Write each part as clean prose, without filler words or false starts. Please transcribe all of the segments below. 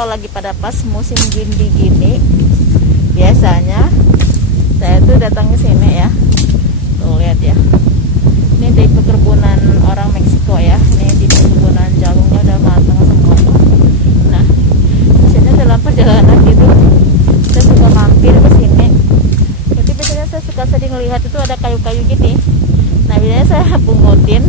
kalau lagi pada pas musim gini biasanya saya tuh datang ke sini ya. Tuh lihat ya. Ini di perkebunan orang Meksiko ya. Ini di perkebunan jalungnya udah matang semua. Nah, biasanya dalam perjalanan gitu saya suka mampir ke sini. Jadi biasanya saya suka sering lihat itu ada kayu-kayu gini. Nah, biasanya saya pungutin.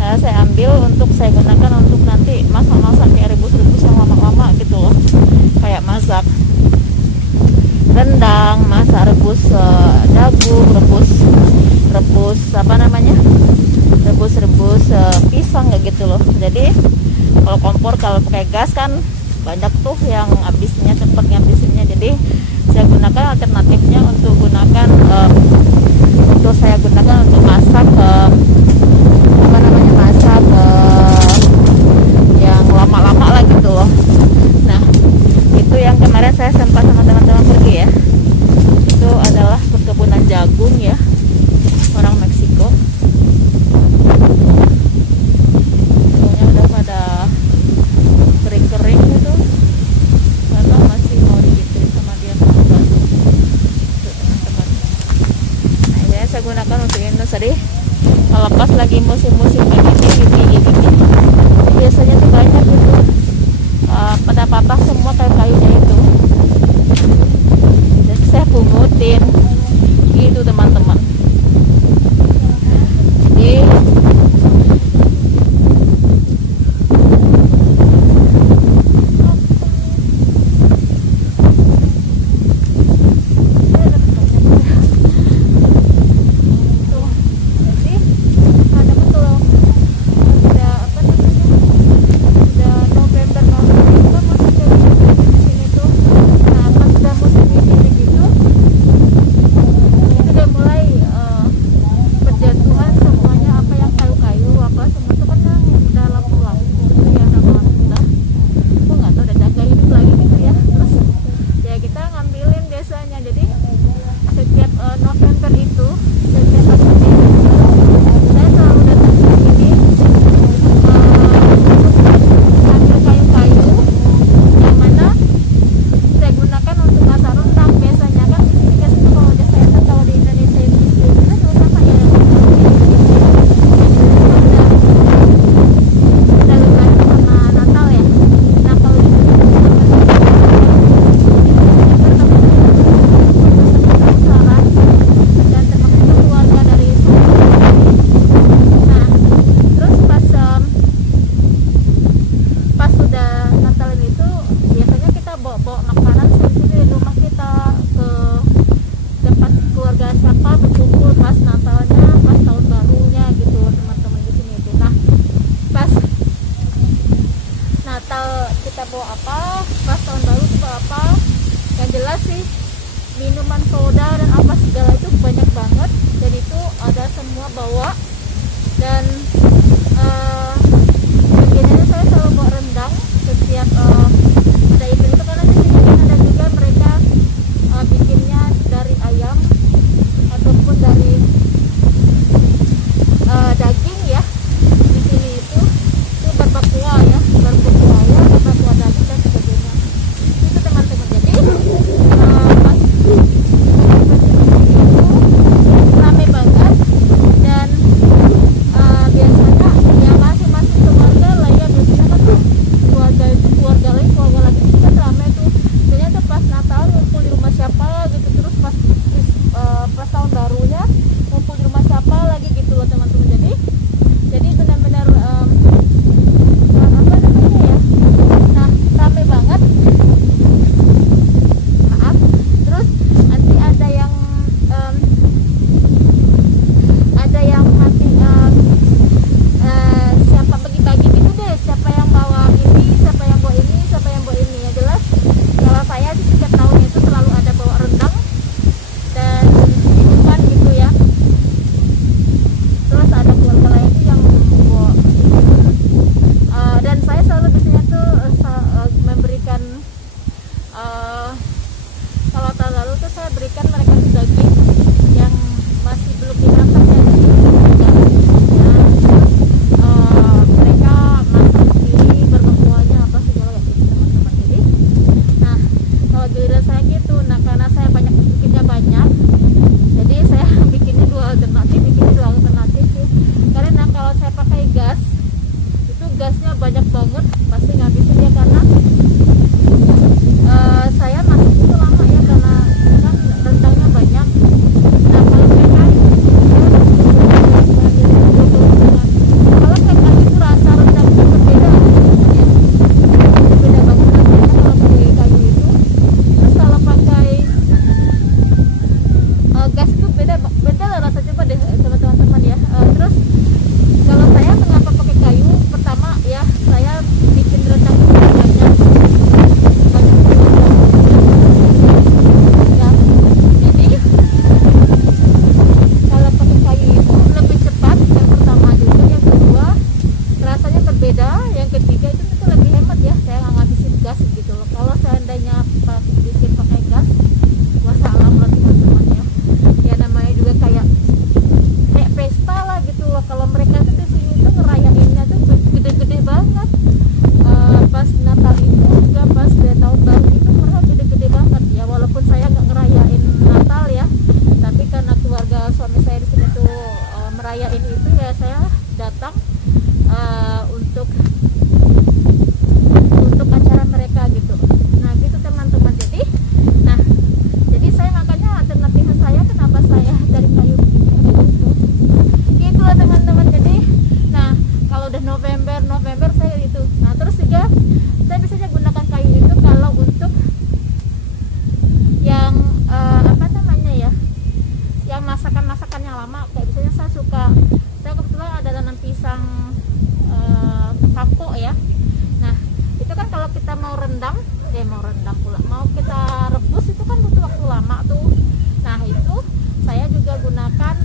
Nah, saya ambil untuk saya gunakan untuk nanti masak-masak kayak rebus-rebus yang lama-lama gitu loh. Kayak masak rendang, masak rebus jagung, rebus apa namanya? Rebus pisang kayak gitu loh. Jadi kalau kompor kalau pakai gas kan banyak tuh yang habisnya, cepat ngabisinnya. Jadi saya gunakan alternatifnya untuk gunakan untuk masak apa namanya, masak yang lama-lama lah gitu loh. Nah, itu yang kemarin saya sempat sama teman-teman pergi ya. Itu adalah perkebunan jagung ya, orang Meksiko. Jagungnya udah pada kering-kering gitu, karena masih mau digituin sama dia teman-teman. Nah, ini saya gunakan untuk ini tadi. Kalau pas lagi musim-musim gini, biasanya tuh banyak gitu pada patah semua kayu-kayunya itu. Jadi saya pungutin gitu teman-teman. Jadi minuman soda dan apa segala itu banyak banget, dan itu ada semua bawa. Dan biasanya saya selalu bawa rendang setiap ada event itu, karena di sini kan ada juga mereka bikinnya dari ayam ataupun dari daging ya. Di sini itu barbacoa ya, barbacoa daging dan sebagainya. Itu teman-teman. Jadi rame banget, dan biasanya ya masing-masing keluarga lah ya. Biasanya kan keluarga itu keluarga lain, keluarga lagi itu kan rame tuh. Biasanya tuh pas Natal ngumpul di rumah siapa gitu, terus pas tahun barunya ngumpul di rumah siapa lagi gitu loh teman-teman. Jadi benar-benar apa namanya ya, nah rame banget. Maaf. Terus nanti ada yang nanti siapa bagi-bagi gitu deh, siapa yang bawa ini, siapa yang bawa ini, siapa yang bawa ini. Ya jelas kalau saya di setiap tahunnya itu selalu ada bawa rendang dan minuman gitu ya. Terus ada keluarga lain tuh yang bawa dan saya selalu biasanya tuh memberikan kalau tahun lalu tuh saya berikan mereka tuh daging yang masih belum dimasak ya. Mereka masak sendiri, berbuahnya apa segala gitu teman-teman. Jadi giliran saya gitu. Nah karena saya bikinnya banyak, jadi saya bikinnya dua alternatif sih. Karena kalau saya pakai gas itu gasnya banyak banget, pasti ngabisin ya, karena saya masak itu lama ya, karena kan rendangnya banyak. Nah kalau mereka kalau kayak itu rasa rendang itu berbeda ya, beda banget rasanya kalau pakai kayu itu. Terus kalau pakai gas itu beda lah rasa. Coba deh teman-teman ya. Terus kalau saya mengapa pakai kayu, pertama ya saya bikin rendang itu banyak ya. Jadi kalau pakai kayu itu lebih cepat, yang pertama juga, yang kedua rasanya berbeda, yang ketiga itu lebih hemat ya, saya nggak ngabisin gas gitu loh. Kalau seandainya bikin pakai gas, wah salah buat teman-teman ya. Ya namanya juga kayak pesta lah gitu loh. Kalau mereka tuh di sini tuh ngerayainnya tuh gede-gede banget. Pas Natal itu juga pas tahun baru itu mereka gede-gede banget ya. Walaupun saya nggak ngerayain Natal ya, tapi karena keluarga suami saya di sini tuh merayain itu ya, saya datang untuk acara mereka gitu. Nah gitu teman-teman. Jadi saya makanya alternatif saya kenapa saya dari kayu gitu lah teman-teman. Jadi nah kalau udah November saya itu. Nah terus juga saya biasanya gunakan kayu itu kalau untuk yang apa namanya ya, yang masakannya lama. Kayak biasanya saya kebetulan ada tanam pisang kako ya. Nah itu kan kalau kita mau rendang pula, mau kita rebus itu kan butuh waktu lama tuh. Nah itu saya juga gunakan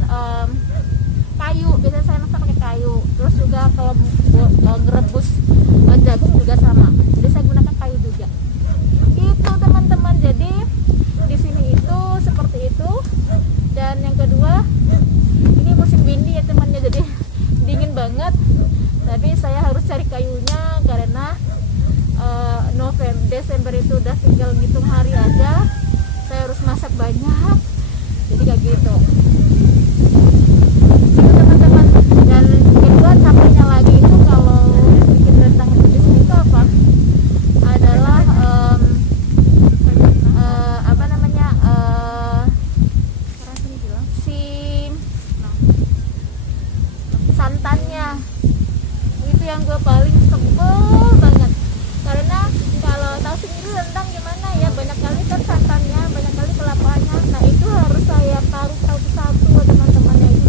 kayu. Biasanya saya masak pakai kayu. Terus juga kalau ngerebus jagung juga sama, jadi saya gunakan kayu juga gitu teman-teman. Jadi di sini itu seperti itu. Dan yang kedua, ini musim windy ya temannya, jadi dingin banget. Tapi saya harus cari kayunya karena Desember itu udah tinggal ngitung hari aja, saya harus masak banyak, jadi kayak gitu teman-teman. Dan kedua capeknya lagi itu kalau bikin rendang itu di sini itu apa adalah apa namanya orang sini bilang santannya itu yang gue paling sebel banget. Karena kalau tahu sendiri rendang gimana ya, banyak kali kan santannya, banyak kali kelapanya. Nah itu harus saya taruh satu-satu teman-teman ya. Itu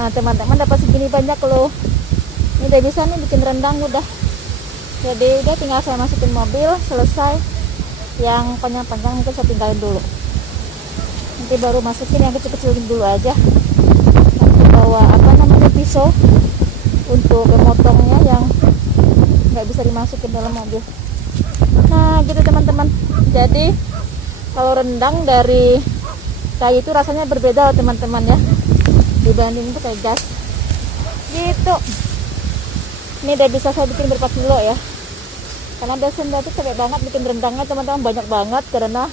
Nah teman-teman, dapat segini banyak loh. Ini udah bisa nih bikin rendang udah. Jadi udah tinggal saya masukin mobil, selesai. Yang panjang-panjang mungkin saya tinggalin dulu. Nanti baru masukin yang kecil-kecilin dulu aja. Nanti bawa apa namanya, pisau untuk memotongnya yang nggak bisa dimasukin dalam mobil. Nah gitu teman-teman. Jadi kalau rendang dari kayu itu rasanya berbeda teman-teman ya, dibanding itu kayak gas gitu. Ini udah bisa saya bikin berapa kilo ya, karena biasanya itu capek banget bikin rendangnya teman-teman, banyak banget. Karena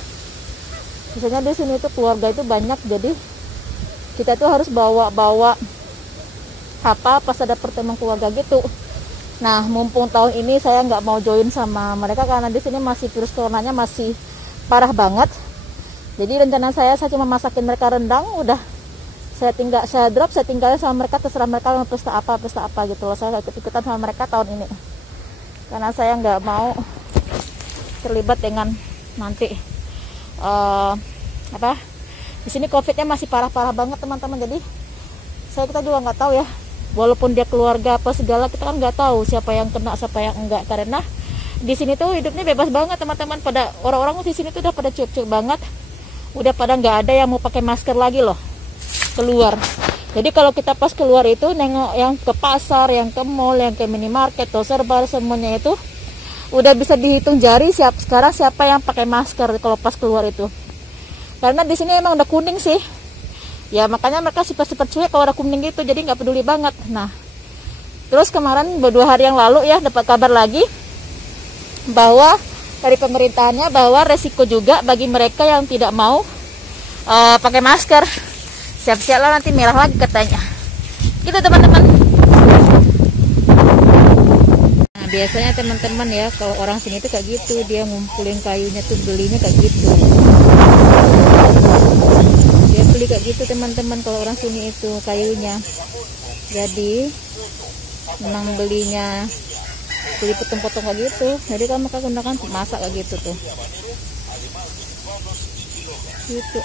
biasanya di sini tuh keluarga itu banyak, jadi kita tuh harus bawa apa pas ada pertemuan keluarga gitu. Nah mumpung tahun ini saya nggak mau join sama mereka karena di sini masih virus coronanya masih parah banget. Jadi rencana saya cuma masakin mereka rendang, udah saya drop, saya tinggalin sama mereka, terserah mereka mau pesta apa gitu loh. Saya ikut-ikutan sama mereka tahun ini karena saya nggak mau terlibat dengan nanti di sini covidnya masih parah banget teman-teman. Jadi kita juga nggak tahu ya, walaupun dia keluarga apa segala, kita kan nggak tahu siapa yang kena siapa yang enggak. Karena di sini tuh hidupnya bebas banget teman-teman. Pada orang-orang di sini tuh udah pada cuek-cuek banget, udah pada nggak ada yang mau pakai masker lagi loh keluar. Jadi kalau kita pas keluar itu nengok yang ke pasar, yang ke mall, yang ke minimarket, toser bar, semuanya itu udah bisa dihitung jari sekarang siapa yang pakai masker kalau pas keluar itu. Karena di sini emang udah kuning sih. Ya makanya mereka super cuek kalau udah kuning gitu, jadi nggak peduli banget. Nah, terus kemarin 2 hari yang lalu ya dapat kabar lagi bahwa dari pemerintahannya bahwa resiko juga bagi mereka yang tidak mau pakai masker. Siap-siap lah nanti merah lagi katanya. Gitu teman-teman. Nah biasanya teman-teman ya, kalau orang sini tuh kayak gitu, dia ngumpulin kayunya tuh belinya kayak gitu. Dia beli kayak gitu teman-teman, kalau orang sini itu kayunya. Jadi memang beli potong-potong kayak gitu. Jadi kalau mereka gunakan masak kayak gitu tuh. Gitu.